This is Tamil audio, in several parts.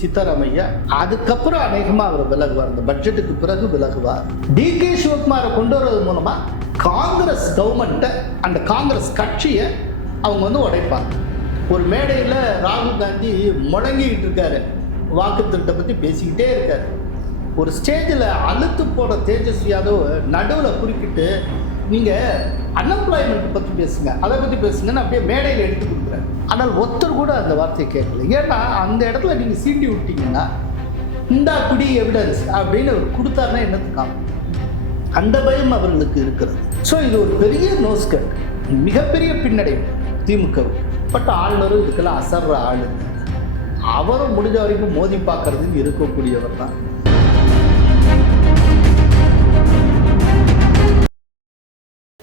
சித்தராமையா. அதுக்கப்புறம் அநேகமாக அவர் விலகுவார், இந்த பட்ஜெட்டுக்கு பிறகு விலகுவார். DK சிவகுமாரை கொண்டு வருவது மூலமா காங்கிரஸ் கவர்மெண்ட்டை, அந்த காங்கிரஸ் கட்சியை அவங்க உடைப்பாங்க. ஒரு மேடையில் ராகுல் காந்தி முழங்கிக்கிட்டு இருக்காரு, வாக்கு திருட்டை பற்றி பேசிக்கிட்டே இருக்காரு. ஒரு ஸ்டேஜில் அழுத்து போட தேஜஸ்வி யாதவ் நடுவில் குறுக்கிட்டு நீங்கள் அன்எம்ப்ளாய்மெண்ட் பற்றி பேசுங்க, அதை பற்றி பேசுங்கன்னு அப்படியே மேடையில் எடுத்து கொடுக்குறாரு. ஆனால் ஒருத்தர் கூட அந்த வார்த்தையை கேட்கல. ஏன்னா அந்த இடத்துல நீங்கள் சீண்டி விட்டீங்கன்னா இந்தா குடி எவிடன்ஸ் அப்படின்னு அவர் கொடுத்தாருன்னா என்னத்துக்காக அந்த பயம் அவர்களுக்கு இருக்கிறது. ஸோ இது ஒரு பெரிய நோஸ்கட், மிகப்பெரிய பின்னடைவு திமுக. பட் ஆளுநரும் இதுக்கெல்லாம் அசர்ற ஆளு, அவரும் முடிஞ்ச வரைக்கும் மோதி பார்க்கறதுக்கு இருக்கக்கூடியவர் தான்.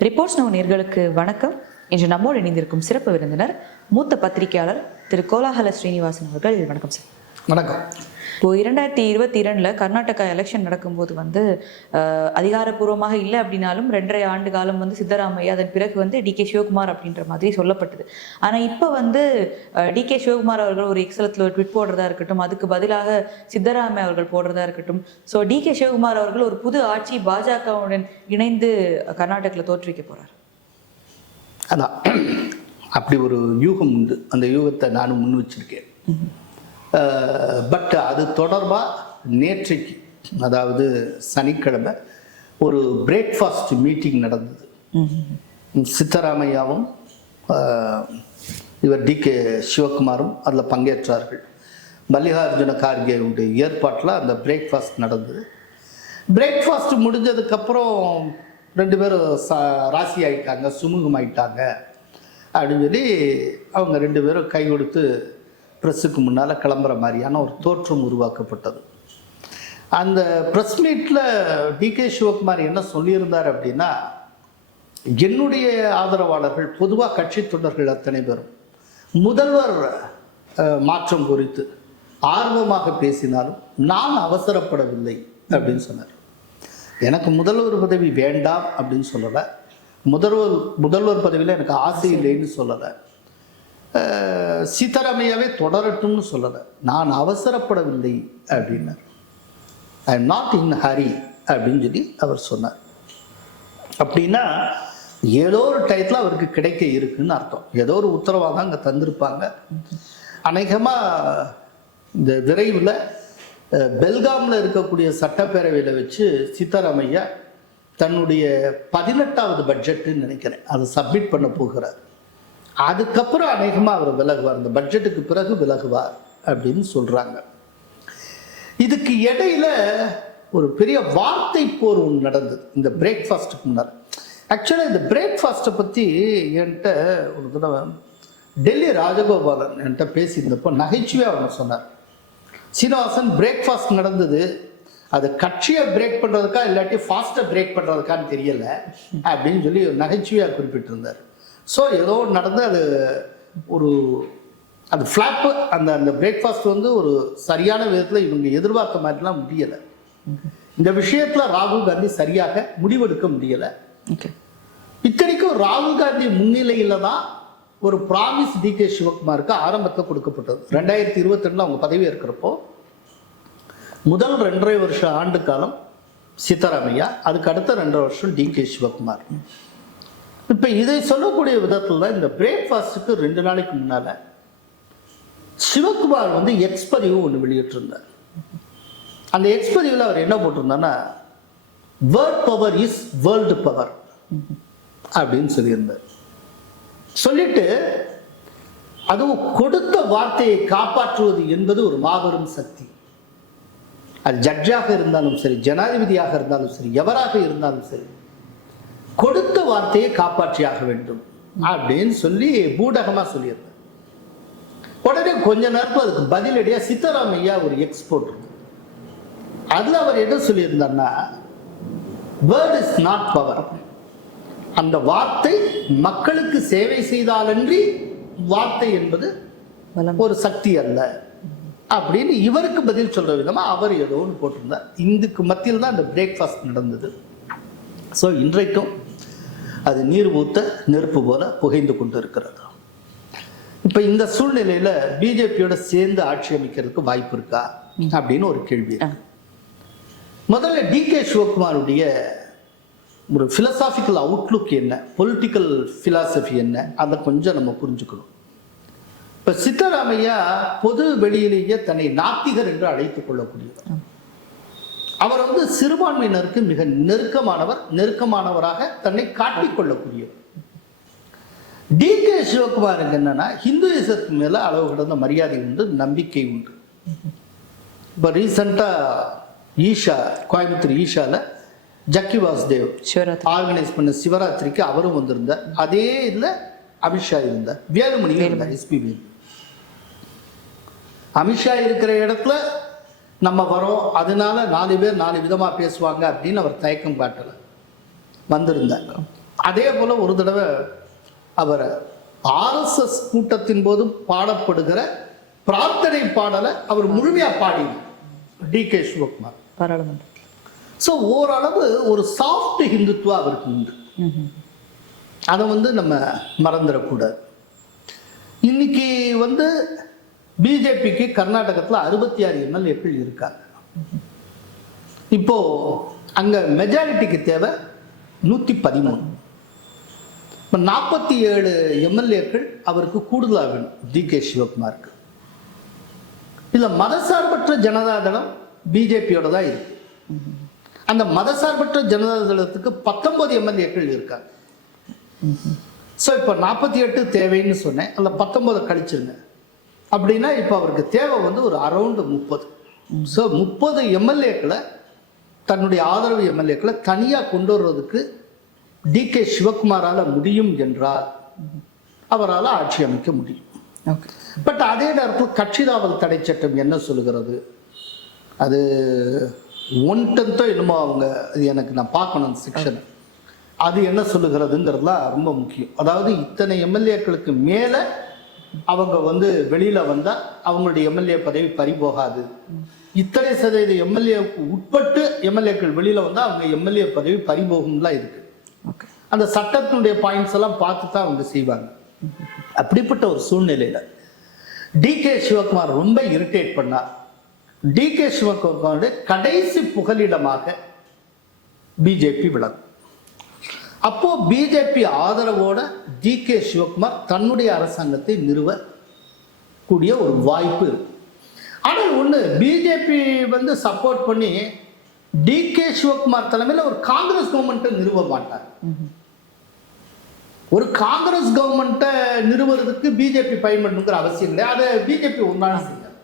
ரிப்போர்ட்ஸ் நவ் நேயர்களுக்கு வணக்கம். இன்று நம்மோடு இணைந்திருக்கும் சிறப்பு விருந்தினர் மூத்த பத்திரிகையாளர் திரு கோலாஹல ஸ்ரீனிவாசன் அவர்கள். வணக்கம் சார். வணக்கம். இப்போ 2022 கர்நாடகா எலெக்ஷன் நடக்கும்போது அதிகாரப்பூர்வமாக இல்லை அப்படின்னாலும் 2.5 ஆண்டு காலம் சித்தராமையா, அதன் பிறகு DK சிவகுமார் அப்படின்ற மாதிரி சொல்லப்பட்டது. ஆனால் இப்போ DK சிவகுமார் அவர்கள் ஒரு எக்ஸலத்தில் ஒரு ட்விட் போடுறதா இருக்கட்டும், அதுக்கு பதிலாக சித்தராமையா அவர்கள் போடுறதா இருக்கட்டும். ஸோ DK சிவகுமார் அவர்கள் ஒரு புது ஆட்சி பாஜகவுடன் இணைந்து கர்நாடகாவில் தோற்றுவிக்க போறார். அதான் அப்படி ஒரு யூகம் உண்டு, அந்த யூகத்தை நானும் முன் வச்சிருக்கேன். பட் அது தொடர்பாக நேற்றைக்கு, அதாவது சனிக்கிழமை, ஒரு பிரேக்ஃபாஸ்ட் மீட்டிங் நடந்தது. சித்தராமையாவும் இவர் DK சிவகுமாரும் அதில் பங்கேற்றார்கள். மல்லிகார்ஜுன கார்கேவுடைய ஏற்பாட்டில் அந்த பிரேக்ஃபாஸ்ட் நடந்தது. பிரேக்ஃபாஸ்ட் முடிஞ்சதுக்கப்புறம் 2 பேரும் ராசி ஆகிட்டாங்க, சுமூகமாயிட்டாங்க அப்படின்னு சொல்லி அவங்க 2 பேரும் கை கொடுத்து ப்ரெஸ்ஸுக்கு முன்னால் கிளம்புற மாதிரியான ஒரு தோற்றம் உருவாக்கப்பட்டது. அந்த ப்ரெஸ் மீட்டில் DK சிவகுமார் என்ன சொல்லியிருந்தார் அப்படின்னா, என்னுடைய ஆதரவாளர்கள், பொதுவாக கட்சி தொண்டர்கள் அத்தனை பேரும் முதல்வர் மாற்றம் குறித்து ஆர்வமாக பேசினாலும் நான் அவசரப்படவில்லை அப்படின்னு சொன்னார். எனக்கு முதல்வர் பதவி வேண்டாம் அப்படின்னு சொல்லலை, முதல்வர் பதவியில் எனக்கு ஆசை இல்லைன்னு சொல்லலை, சித்தராமையாவே தொடரட்டும்னு சொல்லலை, நான் அவசரப்படவில்லை அப்படின்னார். I am not in Hari அப்படின்னு சொல்லி அவர் சொன்னார். அப்படின்னா ஏதோ ஒரு டயத்தில் அவருக்கு கிடைக்க இருக்குன்னு அர்த்தம். ஏதோ ஒரு உத்தரவாதம் அங்கே தந்திருப்பாங்க. அநேகமாக இந்த விரைவில் பெல்காமில் இருக்கக்கூடிய சட்டப்பேரவையில் வச்சு சித்தராமையா தன்னுடைய 18வது பட்ஜெட்டுன்னு நினைக்கிறேன், அதை சப்மிட் பண்ண போகிறார். அதுக்கப்புறம் அநேகமாக அவர் விலகுவார், இந்த பட்ஜெட்டுக்கு பிறகு விலகுவார் அப்படின்னு சொல்கிறாங்க. இதுக்கு இடையில ஒரு பெரிய வார்த்தை போர் ஒன்று நடந்தது இந்த பிரேக்ஃபாஸ்ட்டுக்கு முன்னால். ஆக்சுவலாக இந்த பிரேக்ஃபாஸ்ட்டை பற்றி என்கிட்ட ஒரு தடவை டெல்லி ராஜகோபாலன் என்கிட்ட பேசியிருந்தப்போ நகைச்சுவையாக ஒன்று சொன்னார். சீனிவாசன், பிரேக்ஃபாஸ்ட் நடந்தது, அது கட்சியை பிரேக் பண்ணுறதுக்கா இல்லாட்டி ஃபாஸ்ட்டாக பிரேக் பண்ணுறதுக்கான்னு தெரியலை அப்படின்னு சொல்லி நகைச்சுவையாக குறிப்பிட்டிருந்தார். ஸோ ஏதோ நடந்து அது ஃப்ளாப்பு, அந்த பிரேக்ஃபாஸ்ட் ஒரு சரியான விதத்தில் இவங்க எதிர்பார்த்த மாதிரிலாம் முடியலை. இந்த விஷயத்தில் ராகுல் காந்தி சரியாக முடிவெடுக்க முடியலை. இத்தனைக்கும் ராகுல் காந்தி முன்னிலையில் தான் ஒரு ப்ராமிஸ் DK சிவகுமாருக்கு ஆரம்பத்தில் கொடுக்கப்பட்டது. 2022 அவங்க பதவி இருக்கிறப்போ முதல் 2.5 ஆண்டு காலம் சித்தராமையா, அதுக்கு அடுத்த 2 வருஷம் DK சிவகுமார். இப்போ இதை சொல்லக்கூடிய விதத்தில் தான் இந்த பிரேக்ஃபாஸ்ட்டுக்கு 2 நாளைக்கு முன்னால் சிவகுமார் எக்ஸ்பதிவு ஒன்று வெளியிட்டிருந்தார். அந்த எக்ஸ்பதிவில் அவர் என்ன போட்டிருந்தாருன்னா, word power is world power அப்படின்னு சொல்லியிருந்தார். சொல்லிட்டு அதுவும் கொடுத்த வார்த்தையை காப்பாற்றுவது என்பது ஒரு மாபெரும் சக்தி. அது ஜட்ஜாக இருந்தாலும் சரி, ஜனாதிபதியாக இருந்தாலும் சரி, எவராக இருந்தாலும் சரி, கொடுத்த வார்த்தையை காப்பாற்றியாக வேண்டும் அப்படின்னு சொல்லி பூடகமாக சொல்லியிருந்தார். உடனே கொஞ்ச நேரத்தில் அதுக்கு பதிலடியாக சித்தராமையா ஒரு எக்ஸ்போர்ட் அதில் அவர் என்ன சொல்லியிருந்தார்னா, வேர்ட் இஸ் நாட் பவர், அந்த வார்த்தை மக்களுக்கு சேவை செய்தாலன்றி வார்த்தை என்பது ஒரு சக்தி அல்ல அப்படின்னு இவருக்கு பதில் சொல்ற விதமா அவர் ஏதோ ஒன்று போட்டிருந்தார். இதுக்கு மத்தியில் தான் அந்த பிரேக்ஃபாஸ்ட் நடந்தது. ஸோ இன்றைக்கும் அது நீர் ஊத்த நெருப்பு போல புகைந்து கொண்டு இருக்கிறது. இப்போ இந்த சூழ்நிலையில பிஜேபியோட சேர்ந்து ஆட்சி அமைக்கிறதுக்கு வாய்ப்பு இருக்கா அப்படின்னு ஒரு கேள்வி இருக்கு. முதல்ல டிகே சிவகுமாருடைய ஒரு பிலசாபிக்கல் அவுட்லுக் என்ன, பொலிட்டிக்கல் பிலாசபி என்ன, அதை கொஞ்சம் நம்ம புரிஞ்சுக்கணும். இப்போ சித்தராமையா பொது வெளியிலேயே தன்னை நாத்திகர் என்று அழைத்துக் கொள்ளக்கூடியவர். அவர் வந்து சிறுபான்மையினருக்கு மிக நெருக்கமானவராக தன்னை காட்டிக்கொள்ளக்கூடியவர். டிகே சிவகுமாருக்கு என்னன்னா ஹிந்துயிசத்துக்கு மேல அளவு கடந்த மரியாதை உண்டு, நம்பிக்கை உண்டு. இப்போ ரீசெண்டாக கோயம்புத்தூர் ஈஷால ஜக்கி வாசுதேவ் ஆர்கனைஸ் பண்ண சிவராத்திரிக்கு அவரும் வந்திருந்தார். அதே இதில் அமித்ஷா இருந்தார், வேலுமணியும் இருந்தார், எஸ்பி வேலு. அமித்ஷா இருக்கிற இடத்துல நம்ம வரோம், அதனால 4 பேர் 4 விதமாக பேசுவாங்க அப்படின்னு அவர் தயக்கம் காட்டலை, வந்திருந்தார். அதே போல ஒரு தடவை அவர் ஆர்எஸ்எஸ் கூட்டத்தின் போது பாடப்படுகிற பிரார்த்தனை பாடலை அவர் முழுமையா பாடினார் டிகே சிவகுமார் பாராளுமன்றம். ஸோ ஓரளவு ஒரு சாஃப்ட் ஹிந்துத்துவா அவருக்கு உண்டு. அதை வந்து நம்ம மறந்துடக்கூடாது. இன்னைக்கு வந்து பிஜேபிக்கு கர்நாடகத்தில் 66 எம்எல்ஏக்கள் இருக்காங்க. இப்போ அங்க மெஜாரிட்டிக்கு தேவை 113. இப்போ 47 எம்எல்ஏக்கள் அவருக்கு கூடுதலாக வேணும் டிகே சிவகுமாருக்கு. இதில் மதசார்பற்ற ஜனதாதளம் பிஜேபியோட தான் இருக்கு. அந்த மதசார்பற்ற ஜனதாதளத்துக்கு 19 எம்எல்ஏக்கள் இருக்காங்க. ஸோ இப்போ 48 தேவைன்னு சொன்னேன், அதில் 19 கழிச்சிருங்க. அப்படின்னா இப்போ அவருக்கு தேவை வந்து ஒரு அரௌண்டு 30. ஸோ 30 எம்எல்ஏக்களை, தன்னுடைய ஆதரவு எம்எல்ஏக்களை தனியாக கொண்டு வர்றதுக்கு டிகே சிவகுமாரால் முடியும் என்றால் அவரால் ஆட்சி அமைக்க முடியும். பட் அதே நேரத்தில் கட்சி தாவல் தடை சட்டம் என்ன சொல்லுகிறது, அது 1/10 என்னமோ அவங்க, அது எனக்கு நான் பார்க்கணும் அந்த செக்ஷன், அது என்ன சொல்லுகிறதுங்கிறதுலாம் ரொம்ப முக்கியம். அதாவது இத்தனை எம்எல்ஏக்களுக்கு மேலே அவங்க வந்து வெளியில் வந்தால் அவங்களுடைய எம்எல்ஏ பதவி பறிபோகாது. இத்தனை சதவீத எம்எல்ஏவுக்கு உட்பட்டு எம்எல்ஏக்கள் வெளியில் வந்தால் அவங்க எம்எல்ஏ பதவி பறிபோகும்லாம் இருக்கு. அந்த சட்டத்தினுடைய பாயிண்ட்ஸ் எல்லாம் பார்த்து தான் அவங்க செய்வாங்க. அப்படிப்பட்ட ஒரு சூழ்நிலையில் டிகே சிவகுமார் ரொம்ப இரிட்டேட் பண்ணார். டிகே சிவகுமாருடைய கடைசி புகலிடமாக பிஜேபி விளங்கும். அப்போ பிஜேபி ஆதரவோட டிகே சிவகுமார் தன்னுடைய அரசாங்கத்தை நிறுவ கூடிய ஒரு வாய்ப்பு இருக்கு. ஆனால் ஒன்று, பிஜேபி வந்து சப்போர்ட் பண்ணி டிகே சிவகுமார் தலைமையில் ஒரு காங்கிரஸ் கவர்மெண்ட்டை நிறுவ மாட்டார். ஒரு காங்கிரஸ் கவர்மெண்ட்டை நிறுவனத்துக்கு பிஜேபி பயன்படுங்கிற அவசியம் கிடையாது. அதை பிஜேபி ஒன்றான செய்யாது.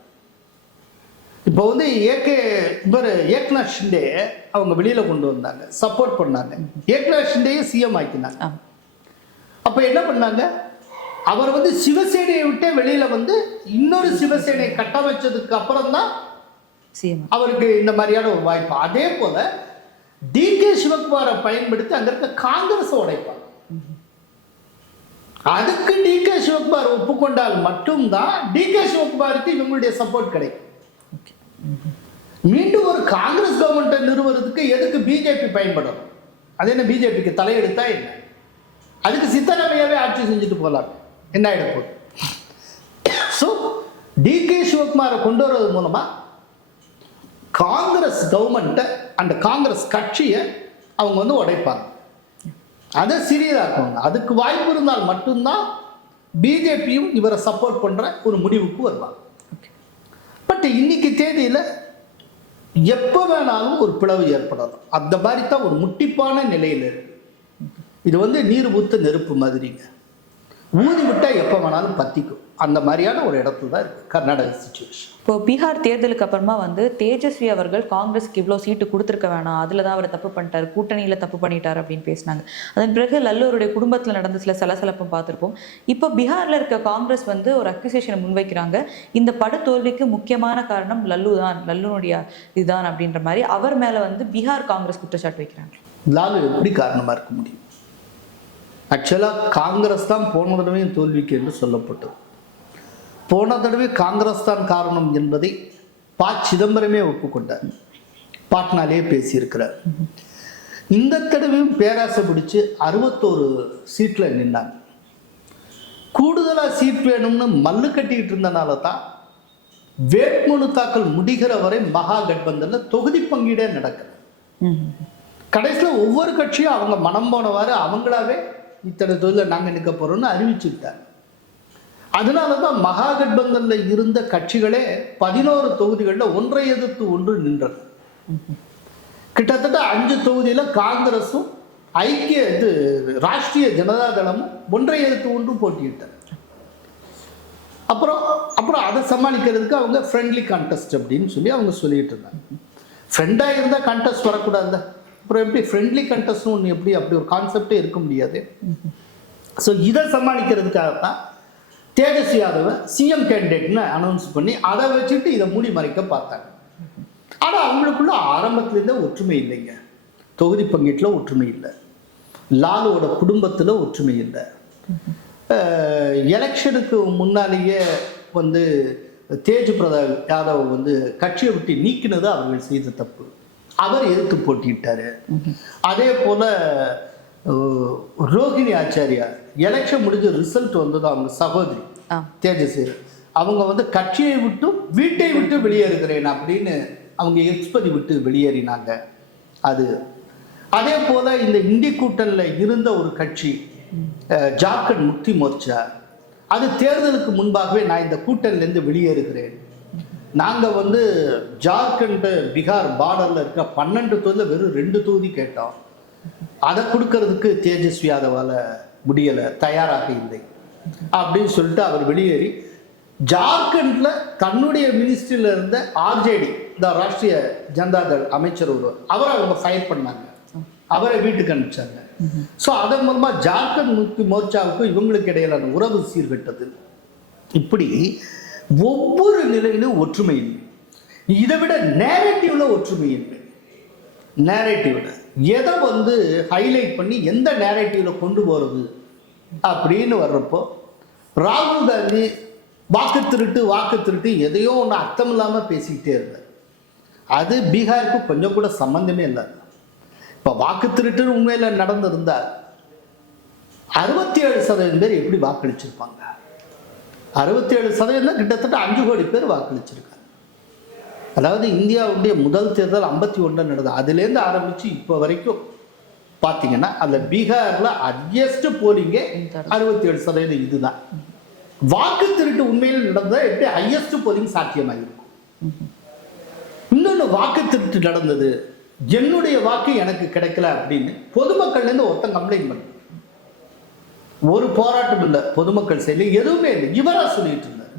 இப்போ வந்து ஏக்நாத் ஷிண்டே அவங்க வெளியில கொண்டு வந்தாங்க, சப்போர்ட் பண்ணாங்க. ஏக்நாத் ஷிண்டேயே சிஎம் ஆக்கினாங்க. அப்ப என்ன பண்ணாங்க, அவர் வந்து சிவசேனையை விட்டே வெளியில வந்து இன்னொரு சிவசேனை கட்டமைச்சதுக்கு அப்புறம் தான் அவருக்கு இந்த மாதிரியான ஒரு வாய்ப்பு. அதே போல டிகே சிவகுமாரை பயன்படுத்தி அங்க இருக்க காங்கிரஸ் உடைப்பாங்க. அதுக்கு டிகே சிவகுமார் ஒப்புக்கொண்டால் மட்டும்தான் டிகே சிவகுமாருக்கு இவங்களுடைய சப்போர்ட் கிடைக்கும். மீண்டும் ஒரு காங்கிரஸ் கவர்மெண்ட்டை நிறுவனத்துக்கு எதுக்கு பிஜேபி பயன்படும்? அது என்ன பிஜேபிக்கு தலையெடுத்தா என்ன? அதுக்கு சித்தராமையாவே ஆட்சி செஞ்சுட்டு போகலாம், என்ன ஆயிட போகுது? ஸோ டிகே சிவகுமாரை கொண்டு வருவது மூலமா காங்கிரஸ் கவர்மெண்ட்டை, அந்த காங்கிரஸ் கட்சியை அவங்க வந்து உடைப்பாங்க, அதை சிறியதாக்குவாங்க. அதுக்கு வாய்ப்பு இருந்தால் மட்டும்தான் பிஜேபியும் இவரை சப்போர்ட் பண்ற ஒரு முடிவுக்கு வருவாங்க. பட் இன்னைக்கு தேதியில் எப்போ வேணாலும் ஒரு பிளவு ஏற்படலாம். அந்த மாதிரி தான் ஒரு முட்டிப்பான நிலையில் இருக்கு. இது வந்து நீர் ஊத்த நெருப்பு மாதிரிங்க, ஊதி விட்டா எப்போ வேணாலும் பத்திக்கும். அந்த மாதிரியான ஒரு இடத்துல தான் இருக்கு கர்நாடக சிச்சுவேஷன். இப்போ பீகார் தேர்தலுக்கு அப்புறமா வந்து தேஜஸ்வி அவர்கள் காங்கிரஸ்க்கு இவ்வளோ சீட்டு கொடுத்துருக்க வேணாம், அதில் தான் அவர் தப்பு பண்ணிட்டார், கூட்டணியில் தப்பு பண்ணிட்டார் அப்படின்னு பேசினாங்க. அதன் பிறகு லல்லுவருடைய குடும்பத்தில் நடந்த சில சலசலப்பும் பார்த்துருப்போம். இப்போ பீகாரில் இருக்க காங்கிரஸ் வந்து ஒரு அக்யூசேஷனை முன்வைக்கிறாங்க, இந்த படுதோல்விக்கு முக்கியமான காரணம் லல்லு தான், லல்லுனுடைய இதுதான் அப்படின்ற மாதிரி அவர் மேலே வந்து பீகார் காங்கிரஸ் குற்றச்சாட்டு வைக்கிறாங்க. லாலு எப்படி காரணமாக இருக்க முடியும்? ஆக்சுவலாக காங்கிரஸ் தான் போன தடவையும் தோல்விக்கு என்று சொல்லப்பட்டது. போன தடவை காங்கிரஸ் தான் காரணம் என்பதை சிதம்பரமே ஒப்புக்கொண்டார், பாட்னாலே பேசியிருக்கிறார். இந்த தடவையும் பேராசை பிடிச்சு 61 சீட்டில் நின்னாங்க. கூடுதலா சீட் வேணும்னு மல்லு கட்டிக்கிட்டு இருந்தனால தான் வேட்புமனு தாக்கல் முடிகிற வரை மகா கட்பந்தன்ல தொகுதி பங்கீடே நடக்குது. கடைசியில் ஒவ்வொரு கட்சியும் அவங்க மனம் போனவாறு அவங்களாவே இத்தனை தொகுதியில் நாங்கள் நிற்க போறோம்னு அறிவிச்சுட்டாங்க. அதனால தான் மகா கட்பந்தன்ல இருந்த கட்சிகளே 11 தொகுதிகளில் ஒன்றை எதிர்த்து ஒன்று நின்றது. கிட்டத்தட்ட 5 தொகுதியில் காங்கிரஸும் ராஷ்டிரிய ஜனதா தளமும் ஒன்றை எதிர்த்து ஒன்று போட்டியிட்டார். அப்புறம் அதை சமாளிக்கிறதுக்கு அவங்க ஃப்ரெண்ட்லி கான்டெஸ்ட் அப்படின்னு சொல்லி அவங்க சொல்லிட்டு இருந்தாங்க. ஃப்ரெண்டாக இருந்தால் கான்டெஸ்ட் வரக்கூடாது, அப்புறம் எப்படி ஃப்ரெண்ட்லி கான்டெஸ்ட்னு ஒன்று எப்படி அப்படி ஒரு கான்செப்டே இருக்க முடியாது. ஸோ இதை சமாளிக்கிறதுக்காக தான் தேஜஸ்வி யாதவை சிஎம் கேண்டிடேட்னு அனௌன்ஸ் பண்ணி அதை வச்சுட்டு இதை மூடி மறைக்க பார்த்தாங்க. ஆனால் அவங்களுக்குள்ள ஆரம்பத்துலேருந்தே ஒற்றுமை இல்லைங்க. தொகுதி பங்கீட்டில் ஒற்றுமை இல்லை, லாலுவோட குடும்பத்தில் ஒற்றுமை இல்லை. எலெக்ஷனுக்கு முன்னாலேயே தேஜ் பிரதாப் யாதவ் கட்சியை விட்டு நீக்கினது அவர்கள் செய்த தப்பு. அவர் எதிர்த்து போட்டிட்டாரு. அதே போல ரோஹிணி ஆச்சாரியா எலெக்ஷன் முடிஞ்ச ரிசல்ட் வந்தது அவங்க சகோதரி தேஜஸ்வி, அவங்க கட்சியை விட்டு வீட்டை விட்டு வெளியேறுகிறேன் அப்படின்னு அவங்க எக்ஸ்பதி விட்டு வெளியேறினாங்க. அதே போல இந்த இந்தி கூட்டணியில் இருந்த ஒரு கட்சி ஜார்க்கண்ட் முக்தி மோர்ச்சா, அது தேர்தலுக்கு முன்பாகவே நான் இந்த கூட்டணிலேருந்து வெளியேறுகிறேன், நாங்கள் ஜார்க்கண்ட் பீகார் பார்டரில் இருக்கிற 12 தொகுதியில் வெறும் 2 தொகுதி கேட்டோம், அதை கொடுக்கறதுக்கு தேஜஸ்வி யாதவால் முடியலை, தயாராக இல்லை அப்படின்னு சொல்லிட்டு அவர் வெளியேறி ஜார்க்கண்டில் தன்னுடைய மினிஸ்ட்ரியில் இருந்த ஆர்ஜேடி, இந்த ராஷ்டிரிய ஜனதா தள் அமைச்சர் அவரை அவங்க ஃபயர் பண்ணாங்க, அவரை வீட்டுக்கு அனுப்பிச்சாங்க. ஸோ அதன் மூலமாக ஜார்க்கண்ட் முக்தி மோர்ச்சாவுக்கும் இவங்களுக்கு இடையிலான உறவு சீர்கட்டது. இப்படி ஒவ்வொரு நிலையிலும் ஒற்றுமை இல்லை. இதை விட நேரேட்டிவ்ல ஒற்றுமை இல்லை. நேரேட்டிவ்ல எதை ஹைலைட் பண்ணி எந்த நேரேட்டிவ்ல கொண்டு போகிறது அப்படின்னு வர்றப்போ ராகுல் காந்தி வாக்கு திருட்டு எதையோ ஒன்று அர்த்தம் இல்லாமல் பேசிக்கிட்டே இருந்தார். அது பீகாருக்கு கொஞ்சம் கூட சம்மந்தமே இல்லை. இப்போ வாக்கு திருட்டுன்னு உண்மையில் நடந்திருந்தால் 67% பேர் எப்படி வாக்களிச்சிருப்பாங்க? 67% கிட்டத்தட்ட 5 கோடி பேர் வாக்களிச்சிருக்காங்க. அதாவது இந்தியாவுடைய முதல் தேர்தல் 51 நடந்தது. அதுலேருந்து ஆரம்பித்து இப்போ வரைக்கும் பார்த்தீங்கன்னா அதில் பீகாரில் ஹையஸ்ட் போலிங்கே 67% இதுதான். வாக்கு திருட்டு உண்மையில் நடந்தால் எப்படி ஹையஸ்ட் போலிங் சாத்தியமாயிருக்கும்? இன்னொன்று, வாக்கு திருட்டு நடந்தது, என்னுடைய வாக்கு எனக்கு கிடைக்கல அப்படின்னு பொதுமக்கள்லேருந்து ஒருத்தன் கம்ப்ளைண்ட் பண்ண, ஒரு போராட்டம் இல்லை பொதுமக்கள் செயலி, எதுவுமே இல்லை, இவராக சொல்லிட்டு இருந்தார்.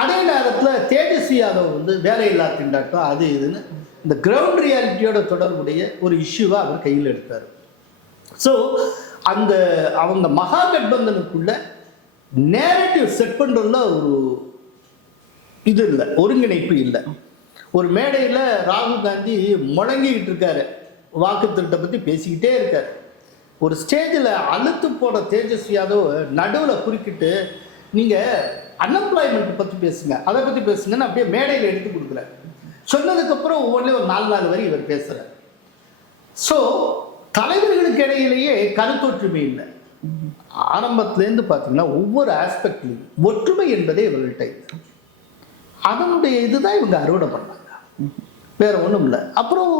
அதே நேரத்தில் தேஜஸ்வி யாதவ் வேலையில்லா திண்டாட்டம் அது இதுன்னு இந்த கிரவுண்ட் ரியாலிட்டியோட தொடர்புடைய ஒரு இஷ்யூவை அவர் கையில் எடுத்தார். ஸோ அவங்க மகா கட்பந்தனுக்குள்ள நேரட்டிவ் செட் பண்ணுறதுல ஒரு இது இல்லை, ஒருங்கிணைப்பு இல்லை. ஒரு மேடையில் ராகுல் காந்தி முழங்கிக்கிட்டு இருக்காரு, வாக்கு திருட்டை பற்றி பேசிக்கிட்டே இருக்காரு. ஒரு ஸ்டேஜில் அழுத்து போன தேஜஸ்வி யாதவ் நடுவில் குறுக்கிட்டு நீங்கள் அன்எம்ப்ளாய்மெண்ட் பற்றி பேசுங்க, அதை பற்றி பேசுங்கன்னு அப்படியே மேடையில் எடுத்து கொடுக்குறாரு. சொன்னதுக்கப்புறம் ஒவ்வொன்றிலையும் ஒரு 4 வரி இவர் பேசுகிறார். ஸோ தலைவர்களுக்கு இடையிலேயே கருத்தொற்றுமை இல்லை. ஆரம்பத்துலேருந்து பார்த்தீங்கன்னா ஒவ்வொரு ஆஸ்பெக்ட்லையும் ஒற்றுமை என்பதே இவர்கள்ட்ட இல்லை. அதனுடைய இதுதான் இவங்க அறுவடை பண்ணாங்க, வேற ஒன்றும் இல்லை. அப்புறம்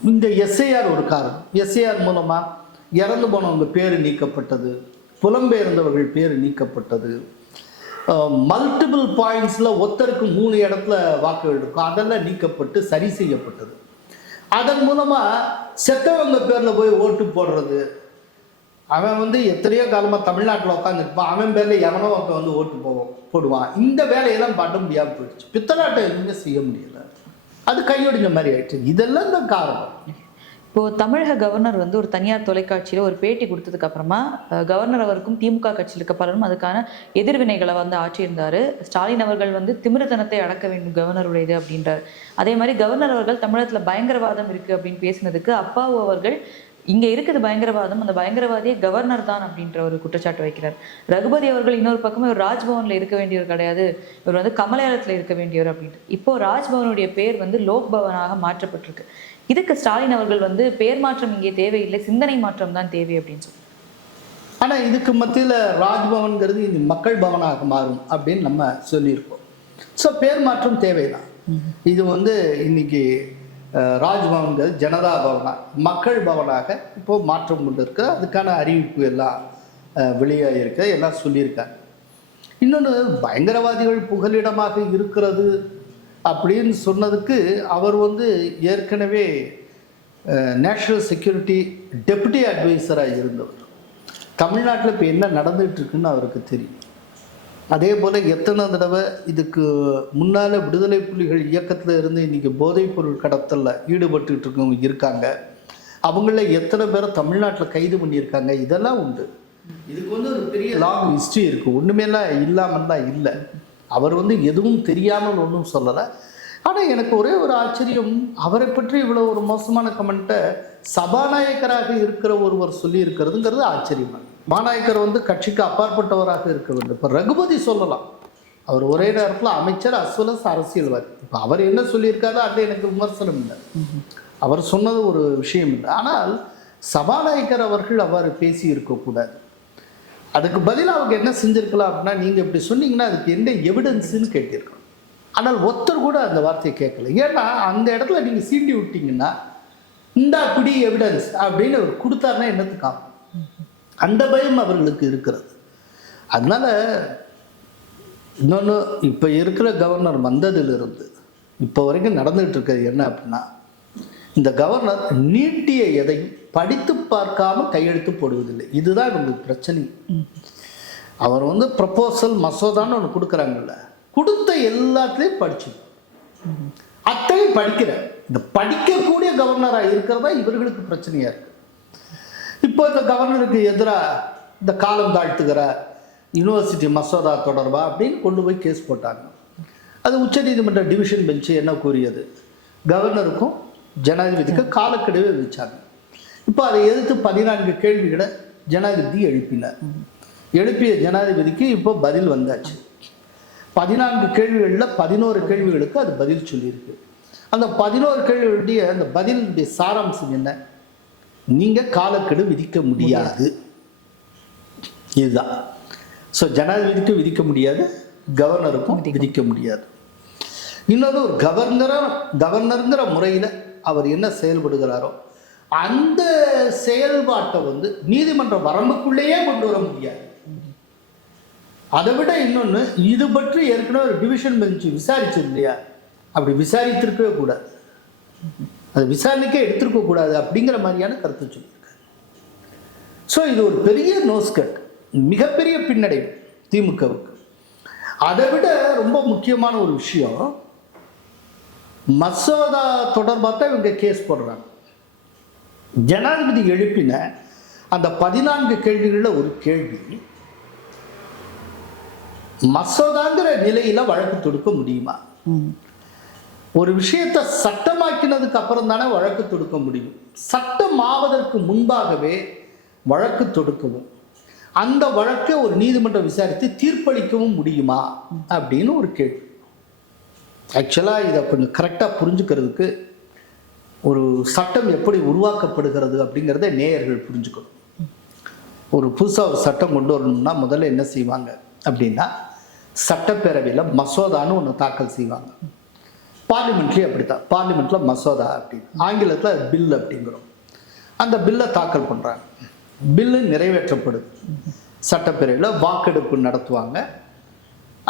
இந்த எஸ்ஐஆர் ஒரு காரணம். எஸ்ஐஆர் மூலமாக இறந்து போனவங்க பேர் நீக்கப்பட்டது, புலம்பெயர்ந்தவர்கள் பேர் நீக்கப்பட்டது, மல்டிபிள் பாயிண்ட்ஸில் ஒருத்தருக்கு 3 இடத்துல வாக்குகள் இருக்கும், அதெல்லாம் நீக்கப்பட்டு சரி செய்யப்பட்டது. அதன் மூலமாக செத்தவங்க பேரில் போய் ஓட்டு போடுறது, அவன் எத்தனையோ காலமாக தமிழ்நாட்டில் உட்காந்துருப்பான், அவன் பேரில் எவனோ ஒருத்தன் ஓட்டு போடுவான். இந்த வேலையெல்லாம் பண்ண முடியாமல் போயிடுச்சு. பித்தலாட்டம் எதுவுமே செய்ய முடியலை, அது கையொடிஞ்ச மாதிரி ஆயிடுச்சு. இதெல்லாம் தான் காரணம். இப்போது தமிழக கவர்னர் ஒரு தனியார் தொலைக்காட்சியில் ஒரு பேட்டி கொடுத்ததுக்கு அப்புறமா கவர்னர் அவருக்கும் திமுக கட்சியில் இருக்க பலரும் அதுக்கான எதிர்வினைகளை ஆற்றியிருந்தார். ஸ்டாலின் அவர்கள் திமிருத்தனத்தை அடக்க வேண்டும் கவர்னருடையது அப்படின்றார். அதே மாதிரி கவர்னர் அவர்கள் தமிழகத்தில் பயங்கரவாதம் இருக்குது அப்படின்னு பேசினதுக்கு அப்பாவு அவர்கள் இங்கே இருக்குது பயங்கரவாதம், அந்த பயங்கரவாதியே கவர்னர் தான் அப்படின்ற ஒரு குற்றச்சாட்டு வைக்கிறார். ரகுபதி அவர்கள் இன்னொரு பக்கமே ஒரு ராஜ்பவனில் இருக்க வேண்டியவர் கிடையாது, இவர் கமலயாளத்தில் இருக்க வேண்டியவர் அப்படின்ட்டு. இப்போ ராஜ்பவனுடைய பேர் லோக் பவனாக மாற்றப்பட்டிருக்கு. இதுக்கு ஸ்டாலின் அவர்கள் பேர் மாற்றம் இங்கே தேவையில்லை, சிந்தனை மாற்றம் தான் தேவை அப்படின்னு சொல்லி ஆனால் இதுக்கு மத்தியில் ராஜ்பவன்கிறது இது மக்கள் பவனாக மாறும் அப்படின்னு நம்ம சொல்லியிருக்கோம். ஸோ பேர் மாற்றம் தேவைதான். இது வந்து இன்னைக்கு ராஜ்பவன்கிறது ஜனதா பவனா மக்கள் பவனாக இப்போ மாற்றம் கொண்டு இருக்கு. அதுக்கான அறிவிப்பு எல்லாம் வெளியாகிருக்கு, எல்லாம் சொல்லியிருக்காங்க. இன்னொன்று, பயங்கரவாதிகள் புகலிடமாக இருக்கிறது அப்படின்னு சொன்னதுக்கு அவர் வந்து ஏற்கனவே நேஷ்னல் செக்யூரிட்டி டெப்யூட்டி அட்வைசராக இருந்தவர். தமிழ்நாட்டில் இப்போ என்ன நடந்துகிட்டு இருக்குன்னு அவருக்கு தெரியும். அதே போல் எத்தனை தடவை இதுக்கு முன்னால் விடுதலை புலிகள் இயக்கத்தில் இருந்து இன்றைக்கி போதைப்பொருள் கடத்தலில் ஈடுபட்டுக்கிட்டு இருக்கவங்க இருக்காங்க. அவங்கள எத்தனை பேரை தமிழ்நாட்டில் கைது பண்ணியிருக்காங்க, இதெல்லாம் உண்டு. இதுக்கு வந்து ஒரு பெரிய லாங் ஹிஸ்ட்ரி இருக்குது. ஒன்றுமேலாம் இல்லாமல் தான் இல்லை. அவர் வந்து எதுவும் தெரியாமல் ஒன்றும் சொல்லலை. ஆனால் எனக்கு ஒரே ஒரு ஆச்சரியம், அவரை பற்றி இவ்வளோ ஒரு மோசமான கமெண்ட்டை சபாநாயகராக இருக்கிற ஒருவர் சொல்லி இருக்கிறதுங்கிறது ஆச்சரியமாக. சபாநாயகர் வந்து கட்சிக்கு அப்பாற்பட்டவராக இருக்க வேண்டும். இப்போ ரகுபதி சொல்லலாம், அவர் ஒரே நேரத்தில் அமைச்சர் அஸ்வலஸ் அரசியல்வாதி. இப்போ அவர் என்ன சொல்லியிருக்காரோ அது எனக்கு விமர்சனம் இல்லை, அவர் சொன்னது ஒரு விஷயம் இல்லை. ஆனால் சபாநாயகர் அவர்கள் அவ்வாறு பேசி இருக்கக்கூடாது. அதுக்கு பதிலாக அவங்க என்ன செஞ்சுருக்கலாம் அப்படின்னா, நீங்கள் இப்படி சொன்னீங்கன்னா அதுக்கு என்ன எவிடன்ஸுன்னு கேட்டிருக்கணும். ஆனால் ஒருத்தர் கூட அந்த வார்த்தையை கேட்கல. ஏன்னா அந்த இடத்துல நீங்கள் சீண்டி விட்டீங்கன்னா இந்த அப்படி எவிடன்ஸ் அப்படின்னு அவர் கொடுத்தாருன்னா என்னத்துக்காகும், அந்த பயம் அவர்களுக்கு இருக்கிறது. அதனால இன்னொன்று, இப்போ இருக்கிற கவர்னர் வந்ததிலிருந்து இப்போ வரைக்கும் நடந்துகிட்டு இருக்கிறது என்ன அப்படின்னா, இந்த கவர்னர் நீட்டிய எதையும் படித்து பார்க்காம கையெழுத்து போடுவதில்லை. இதுதான் உங்களுக்கு பிரச்சனை. அவர் வந்து ப்ரப்போசல் மசோதான்னு ஒன்று கொடுக்குறாங்கல்ல, கொடுத்த எல்லாத்துலேயும் படிச்சு அத்தையும் படிக்கிற இந்த படிக்கக்கூடிய கவர்னராக இருக்கிறதா இவர்களுக்கு பிரச்சனையாக இருக்குது. இப்போ இந்த கவர்னருக்கு எதிராக இந்த காலம் தாழ்த்துகிற யூனிவர்சிட்டி மசோதா தொடர்பா அப்படின்னு கொண்டு போய் கேஸ் போட்டாங்க. அது உச்சநீதிமன்ற டிவிஷன் பெஞ்சு என்ன கூறியது, கவர்னருக்கும் ஜனாதிபதிக்கு காலக்கெடுவை வச்சாங்க. இப்போ அதை எதிர்த்து 14 கேள்விகளை ஜனாதிபதி எழுப்பினார். எழுப்பிய ஜனாதிபதிக்கு இப்போ பதில் வந்தாச்சு. 14 கேள்விகளில் 11 கேள்விகளுக்கு அது பதில் சொல்லியிருக்கு. அந்த 11 கேள்விகளுடைய அந்த பதிலுடைய சாராம்சம் என்ன, நீங்கள் காலக்கெடு விதிக்க முடியாது, இதுதான். ஸோ ஜனாதிபதிக்கு விதிக்க முடியாது, கவர்னருக்கும் விதிக்க முடியாது. இன்னொரு ஒரு கவர்னருங்கிற முறையில் அவர் என்ன செயல்படுகிறாரோ அந்த செயல்பாட்டை வந்து நீதிமன்ற வரம்புக்குள்ளேயே கொண்டு வர முடியாது. அதை விட இன்னொன்று, இது பற்றி ஏற்கனவே ஒரு டிவிஷன் பெஞ்சு விசாரிச்சது இல்லையா, அப்படி விசாரித்திருக்கவே கூடாது, அது விசாரணைக்கே எடுத்திருக்க கூடாது அப்படிங்கிற மாதிரியான கருத்து சொல்லியிருக்காரு. ஸோ இது ஒரு பெரிய நோஸ்கட், மிகப்பெரிய பின்னடைவு திமுகவுக்கு. அதை விட ரொம்ப முக்கியமான ஒரு விஷயம், மசோதா தொடர்பாக தான் இவங்க கேஸ் போடுறாங்க. ஜனாதிபதி எழுப்பின அந்த 14 கேள்விகளில் ஒரு கேள்வி, மசோதாங்கிற நிலையில வழக்கு தொடுக்க முடியுமா? ஒரு விஷயத்தை சட்டமாக்கினதுக்கு அப்புறம் தானே வழக்கு தொடுக்க முடியும். சட்டம் ஆவதற்கு முன்பாகவே வழக்கு தொடுக்கவும் அந்த வழக்கை ஒரு நீதிமன்றம் விசாரித்து தீர்ப்பளிக்கவும் முடியுமா அப்படின்னு ஒரு கேள்வி. ஆக்சுவலாக இதை கொஞ்சம் கரெக்டாக புரிஞ்சுக்கிறதுக்கு ஒரு சட்டம் எப்படி உருவாக்கப்படுகிறது அப்படிங்கிறத நேயர்கள் புரிஞ்சுக்கணும். ஒரு புதுசாக ஒரு சட்டம் கொண்டு வரணும்னா முதல்ல என்ன செய்வாங்க அப்படின்னா, சட்டப்பேரவையில் மசோதான்னு ஒன்று தாக்கல் செய்வாங்க. பார்லிமெண்ட்லேயும் அப்படித்தான், பார்லிமெண்ட்டில் மசோதா அப்படின்னு, ஆங்கிலத்தில் பில் அப்படிங்கிறோம். அந்த பில்லை தாக்கல் பண்ணுறாங்க, பில்லு நிறைவேற்றப்படுது. சட்டப்பேரவையில் வாக்கெடுப்பு நடத்துவாங்க.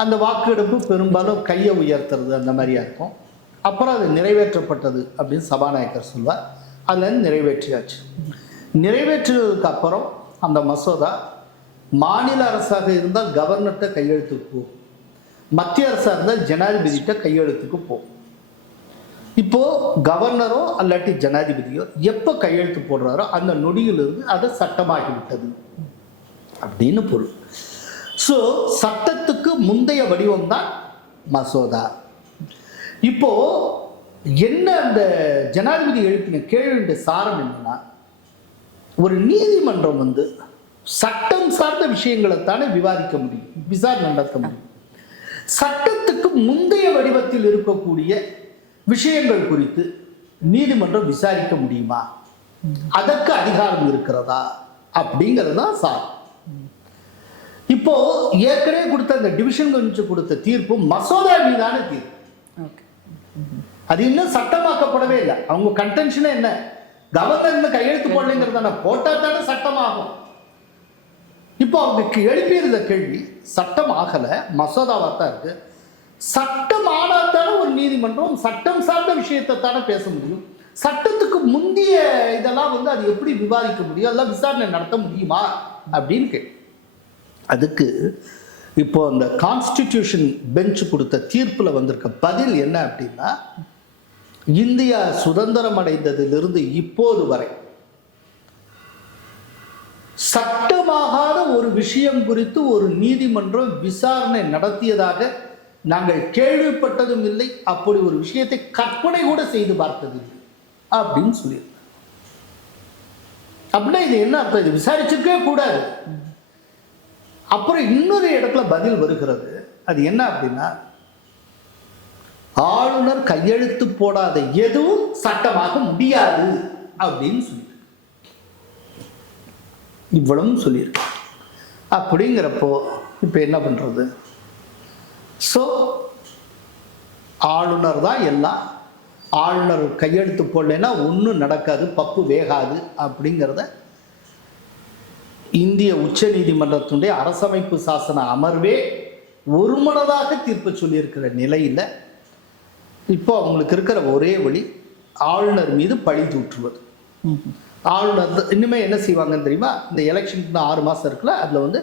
அந்த வாக்கெடுப்பு பெரும்பாலும் கையை உயர்த்துறது அந்த மாதிரியா இருக்கும். அப்புறம் அது நிறைவேற்றப்பட்டது அப்படின்னு சபாநாயகர் சொல்வார். அதில் நிறைவேற்றியாச்சு. நிறைவேற்றினதுக்கு அப்புறம் அந்த மசோதா மாநில அரசாக இருந்தால் கவர்னர்கிட்ட கையெழுத்துக்கு போகும், மத்திய அரசாக இருந்தால் ஜனாதிபதிகிட்ட கையெழுத்துக்கு போகும். இப்போது கவர்னரோ அல்லாட்டி ஜனாதிபதியோ எப்போ கையெழுத்து போடுறாரோ அந்த நொடியிலிருந்து அது சட்டமாகிவிட்டது அப்படின்னு பொருள். ஸோ சட்டத்துக்கு முந்தைய வடிவம் தான் மசோதா. இப்போ என்ன அந்த ஜனாதிபதி எழுப்பின கேள்வியுடைய சாரம் என்னன்னா, ஒரு நீதிமன்றம் வந்து சட்டம் சார்ந்த விஷயங்களை தானே விவாதிக்க முடியும், விசாரணை நடத்த முடியும். சட்டத்துக்கு முந்தைய வடிவத்தில் இருக்கக்கூடிய விஷயங்கள் குறித்து நீதிமன்றம் விசாரிக்க முடியுமா, அதற்கு அதிகாரம் இருக்கிறதா அப்படிங்கிறது தான் சார். இப்போ ஏற்கனவே கொடுத்த அந்த டிவிஷன் பெஞ்ச் கொடுத்த தீர்ப்பு மசோதா மீதான தீர்ப்பு. ஓகே. அது இன்னும் சட்டமாக்கப்படவே இல்லை. அவங்க கன்டென்ஷனே என்ன, கவர்னர் கையெழுத்து போடலைங்கிறதான, போட்டா தானே சட்டமாகும். இப்போ அவங்க எழுப்பியிருந்த கேள்வி சட்டம் ஆகல, மசோதாவா தான் இருக்கு. சட்டம் ஆனாத்தானே ஒரு நீதிமன்றம் சட்டம் சார்ந்த விஷயத்தை தானே பேச முடியும். சட்டத்துக்கு முந்தைய இதெல்லாம் வந்து அது எப்படி விவாதிக்க முடியும், அதெல்லாம் விசாரணை நடத்த முடியுமா அப்படின்னு கேள்வி. அதுக்கு இப்போ அந்த கான்ஸ்டிடியூஷன் பெஞ்ச் கொடுத்த தீர்ப்புல வந்திருக்க பதில் என்ன அப்படின்னா, இந்தியா சுதந்திரம் அடைந்ததிலிருந்து இப்போது வரை சட்டமாகாத ஒரு விஷயம் குறித்து ஒரு நீதிமன்றம் விசாரணை நடத்தியதாக நாங்கள் கேள்விப்பட்டதும் இல்லை, அப்படி ஒரு விஷயத்தை கற்பனை கூட செய்து பார்த்ததில்லை அப்படின்னு சொல்லியிருந்தாங்க. அப்படின்னா இது என்ன அர்த்தம், இது விசாரிச்சிருக்கவே கூடாது. அப்புறம் இன்னொரு இடத்துல பதில் வருகிறது. அது என்ன அப்படின்னா, ஆளுநர் கையெழுத்து போடாத எதுவும் சட்டமாக முடியாது அப்படின்னு சொல்லி இவ்வளவும் சொல்லியிருக்கு. அப்படிங்கிறப்போ இப்போ என்ன பண்றது? ஸோ ஆளுநர் தான் எல்லாம், ஆளுநர் கையெழுத்து போடலைன்னா ஒன்றும் நடக்காது, பப்பு வேகாது அப்படிங்கிறத இந்திய உச்ச நீதிமன்றத்தினுடைய அரசமைப்பு சாசன அமர்வே ஒருமனதாக தீர்ப்பு சொல்லியிருக்கிற நிலையில் இப்போ அவங்களுக்கு இருக்கிற ஒரே வழி ஆளுநர் மீது பழி தூற்றுவது. ஆளுநர் இனிமேல் என்ன செய்வாங்கன்னு தெரியுமா, இந்த எலெக்ஷனுக்கு 6 மாதம் இருக்குல்ல, அதில் வந்து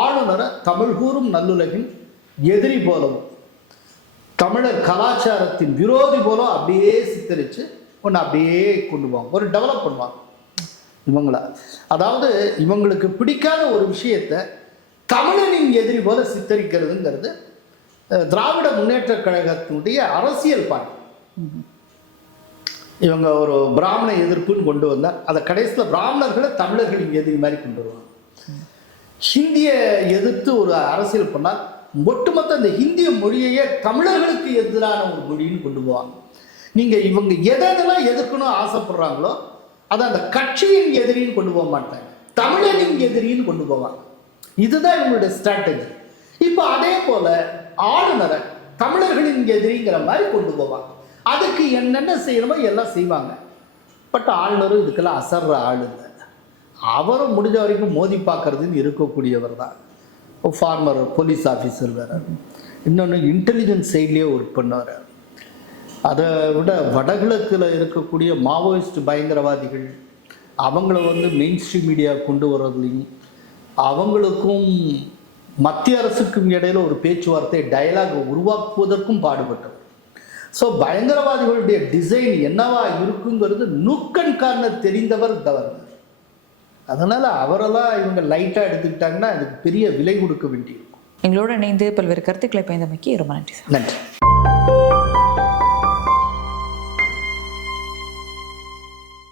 ஆளுநரை தமிழ் கூறும் நல்லுலகின் எதிரி போலவும் தமிழர் கலாச்சாரத்தின் விரோதி போலும் அப்படியே சித்தரித்து ஒன்று அப்படியே கொண்டு போவாங்க, ஒரு டெவலப் பண்ணுவாங்க இவங்களா. அதாவது இவங்களுக்கு பிடிக்காத ஒரு விஷயத்தை தமிழனின் எதிரி போல சித்தரிக்கிறதுங்கிறது திராவிட முன்னேற்ற கழகத்தினுடைய அரசியல் பாட்டு. இவங்க ஒரு பிராமண எதிர்ப்புன்னு கொண்டு வந்தால் அதை கடைசியில் பிராமணர்களை தமிழர்களின் எதிரி மாதிரி கொண்டு வருவாங்க. ஹிந்திய எதிர்த்து ஒரு அரசியல் பண்ணால் ஒட்டுமொத்த இந்த ஹிந்திய மொழியையே தமிழர்களுக்கு எதிரான ஒரு மொழின்னு கொண்டு போவாங்க. நீங்கள் இவங்க எதெல்லாம் எதிர்க்கணும் ஆசைப்படுறாங்களோ அதை அந்த கட்சியின் எதிரின்னு கொண்டு போக மாட்டாங்க, தமிழனின் எதிரின்னு கொண்டு போவாங்க. இதுதான் இவங்களுடைய ஸ்ட்ராட்டஜி. இப்போ அதே போல ஆளுநரை தமிழர்களின் எதிரிங்கிற மாதிரி கொண்டு போவாங்க. அதுக்கு என்னென்ன செய்யணுமோ எல்லாம் செய்வாங்க. பட் ஆளுநரும் இதுக்கெல்லாம் அசர்ற ஆள் இல்லை. அவரும் முடிஞ்ச வரைக்கும் மோதி பார்க்கறதுன்னு இருக்கக்கூடியவர் தான். ஃபார்மர் போலீஸ் ஆஃபீஸர் வேறு, இன்னொன்று இன்டெலிஜென்ஸ் சைட்லேயே ஒர்க் பண்ணவர். அதை விட வடகிழக்கில் இருக்கக்கூடிய மாவோயிஸ்ட் பயங்கரவாதிகள் அவங்கள வந்து மெயின் ஸ்ட்ரீம் மீடியா கொண்டு வர்றதுலையும் அவங்களுக்கும் மத்திய அரசுக்கும் இடையில ஒரு பேச்சுவார்த்தை டயலாக் உருவாக்குவதற்கும் பாடுபட்டவர். ஸோ பயங்கரவாதிகளுடைய டிசைன் என்னவா இருக்குங்கிறது நுக்கன் கார்னர் தெரிந்தவர் கவர்னர். அதனால் அவரெல்லாம் இவங்க லைட்டாக எடுத்துக்கிட்டாங்கன்னா அதுக்கு பெரிய விலை கொடுக்க வேண்டியிருக்கும். எங்களோட இணைந்து பல்வேறு கருத்துக்களை பயந்தமைக்கு ரொம்ப நன்றி சார். நன்றி.